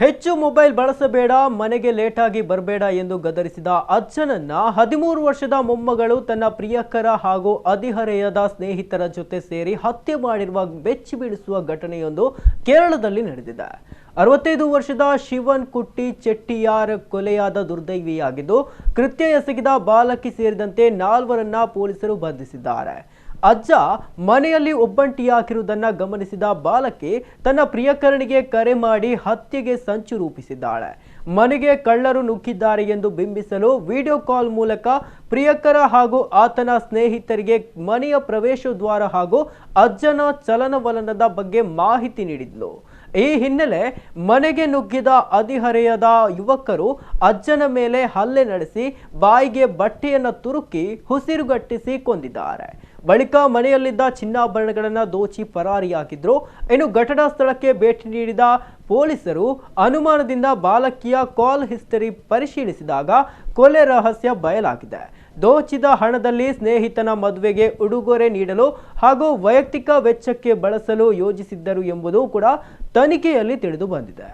ಹೆಚ್ಚು ಮೊಬೈಲ್ ಬಳಸಬೇಡ, ಮನೆಗೆ ಲೇಟಾಗಿ ಬರಬೇಡ ಎಂದು ಗದರಿಸಿದ ಅಜ್ಜನನ್ನ 13 ವರ್ಷದ ಮೊಮ್ಮಗಳು ತನ್ನ ಪ್ರಿಯಕರ ಹಾಗೂ ಹದಿಹರೆಯದ ಸ್ನೇಹಿತರ ಜೊತೆ ಸೇರಿ ಹತ್ಯೆ ಮಾಡಿರುವ ಬೆಚ್ಚಿ ಬೀಳಿಸುವ ಘಟನೆಯೊಂದು ಕೇರಳದಲ್ಲಿ ನಡೆದಿದೆ. 65 ವರ್ಷದ ಶಿವನ್ ಕುಟ್ಟಿ ಚೆಟ್ಟಿಯಾರ್ ಕೊಲೆಯಾದ ದುರ್ದೈವಿಯಾಗಿದ್ದು, ಕೃತ್ಯ ಎಸಗಿದ ಬಾಲಕಿ ಸೇರಿದಂತೆ 4ರನ್ನ ಪೊಲೀಸರು ಬಂಧಿಸಿದ್ದಾರೆ. ಅಜ್ಜ ಮನೆಯಲ್ಲಿ ಒಬ್ಬಂಟಿಯಾಗಿರುವುದನ್ನು ಗಮನಿಸಿದ ಬಾಲಕಿ ತನ್ನ ಪ್ರಿಯಕರನಿಗೆ ಕರೆ ಮಾಡಿ ಹತ್ಯೆಗೆ ಸಂಚು ರೂಪಿಸಿದ್ದಾಳೆ. ಮನೆಗೆ ಕಳ್ಳರು ನುಗ್ಗಿದ್ದಾರೆ ಎಂದು ಬಿಂಬಿಸಲು ವಿಡಿಯೋ ಕಾಲ್ ಮೂಲಕ ಪ್ರಿಯಕರ ಹಾಗೂ ಆತನ ಸ್ನೇಹಿತರಿಗೆ ಮನೆಯ ಪ್ರವೇಶ ದ್ವಾರ ಹಾಗೂ ಅಜ್ಜನ ಚಲನವಲನದ ಬಗ್ಗೆ ಮಾಹಿತಿ ನೀಡಿದ್ಲು. ಈ ಹಿನ್ನೆಲೆ ಮನೆಗೆ ನುಗ್ಗಿದ ಹದಿಹರೆಯದ ಯುವಕರು ಅಜ್ಜನ ಮೇಲೆ ಹಲ್ಲೆ ನಡೆಸಿ ಬಾಯಿಗೆ ಬಟ್ಟೆಯನ್ನು ತುರುಕಿ ಉಸಿರುಗಟ್ಟಿಸಿ ಕೊಂದಿದ್ದಾರೆ. ಬಳಿಕ ಮನೆಯಲ್ಲಿದ್ದ ಚಿನ್ನಾಭರಣಗಳನ್ನು ದೋಚಿ ಪರಾರಿಯಾಗಿದ್ರು. ಇನ್ನು ಘಟನಾ ಸ್ಥಳಕ್ಕೆ ಭೇಟಿ ನೀಡಿದ ಪೊಲೀಸರು ಅನುಮಾನದಿಂದ ಬಾಲಕಿಯ ಕಾಲ್ ಹಿಸ್ಟರಿ ಪರಿಶೀಲಿಸಿದಾಗ ಕೊಲೆ ರಹಸ್ಯ ಬಯಲಾಗಿದೆ. ದೋಚಿದ ಹಣದಲ್ಲಿ ಸ್ನೇಹಿತನ ಮದುವೆಗೆ ಉಡುಗೊರೆ ನೀಡಲು ಹಾಗೂ ವೈಯಕ್ತಿಕ ವೆಚ್ಚಕ್ಕೆ ಬಳಸಲು ಯೋಜಿಸಿದ್ದರು ಎಂಬುದು ಕೂಡ ತನಿಖೆಯಲ್ಲಿ ತಿಳಿದು ಬಂದಿದೆ.